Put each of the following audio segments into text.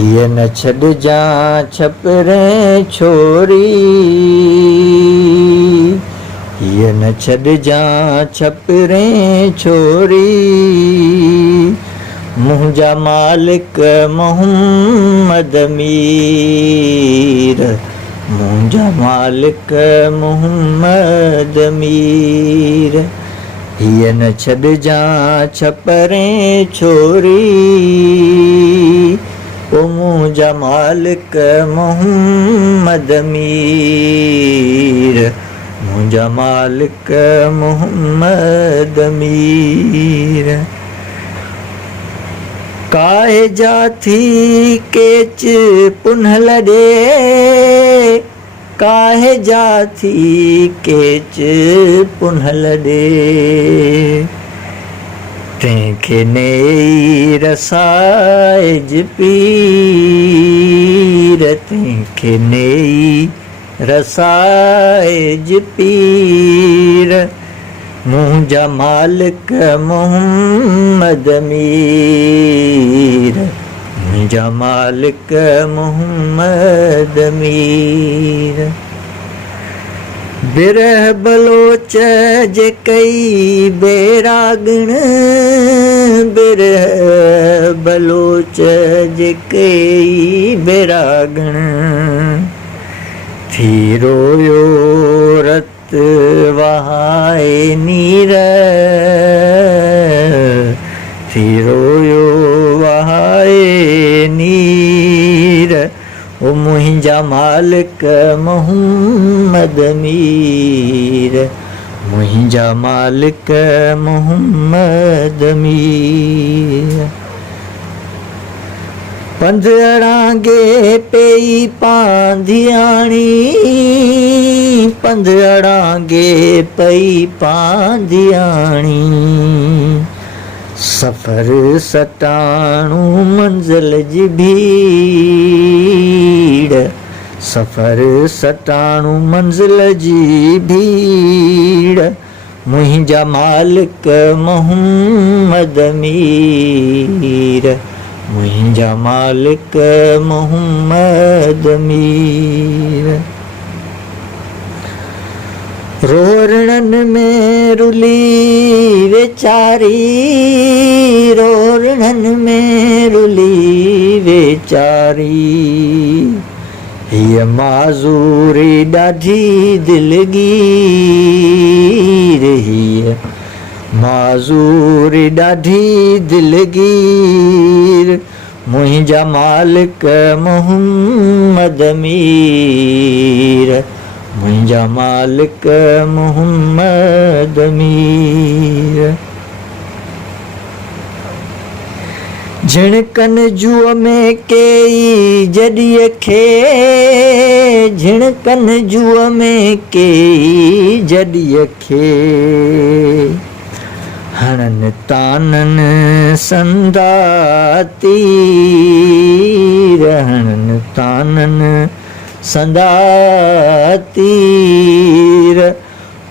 हीअ न छॾजां छपरे छोरी, हीअ न छॾजां छपरे छोरी, मुंहिंजा मालिक मोहम्मद मीर, मुंहिंजा मालिक मोहम्मद मीर। हीअ न छॾजां छपरे छोरी, ओ मुंहिंजा मालिक मोहम्मद मीर, मुंहिंजा मालिक मोहम्मद मीर। काहे जा थी केच पुन्हल ॾे, काहे जा थी केच पुन्हल ॾे, तंहिंखे नेई रसाइज पीर, तंहिंखे नेई रसाइज पीर। मुंहिंजा मालिक मोहम्मद मीर, मुंहिंजा मालिक मोहम्मद मीर। बिरह बलोच जे कई बेरागण, बिरह बलोच जे कई बेरागण, थी रोयो रत वहाए नीर, थी रोयो वहाए नीर। ओ मुंहिंजा मालिक मोहम्मद मीर, मुंहिंजा मालिक मोहम्मद मीर। पंधड़ांगे पेई पांधियाणी, पंधड़ांगे पई पांधियाणी, सफ़र सटाणू मंज़िल जी भीड़, सफ़र सटाणू मंज़िल जी भीड़। मुंहिंजा मालिक मोहम्मद मीर, मुंहिंजा मालिक मोहम्मद मीर। रोरणन में रुली वेचारी, रोरणन में रुली वेचारी, हीअ माज़ूरी ॾाढी दिलगीर, हीअ माज़ूरी ॾाढी दिलगीर। मुंहिंजा मालिक मोहम्मद मीर, मुंहिंजा मालिक मोहम्मद मीर। झिणकन जुअ में केई जॾीअ खे, झिणकन जुअ में केई जॾीअ खे, हणन तानन संदा तीर, हणन तानन संदा तीर।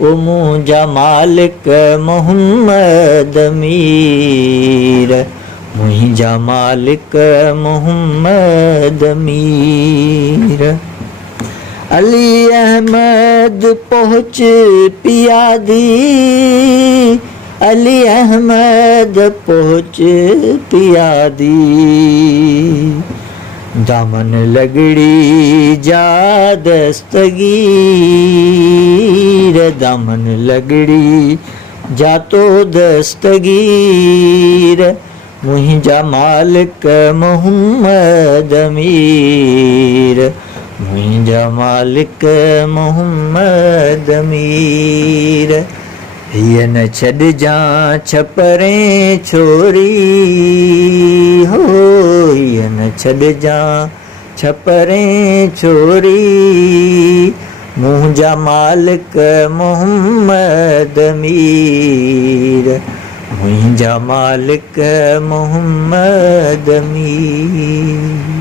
ओ मुंहिंजा मालिक मोहम्मद मीर, मुंहिंजा मालिक मोहम्मद मीर। अली अहमद पहुच पियादी, अली अहमद पहुच पियादी, दामन लगड़ी जा दस्तगीर, दामन लगड़ी जा तो दस्तगीर। मुंहिंजा मालिक मोहम्मद मीर, मुंहिंजा मालिक मोहम्मद मीर। हीअ न छॾजां छपरे छोरी, हो हीअ न छॾजां छपरे छोरी, मुंहिंजा मालिक मोहम्मद मीर, मुंहिंजा मालिक मोहम्मद मीर।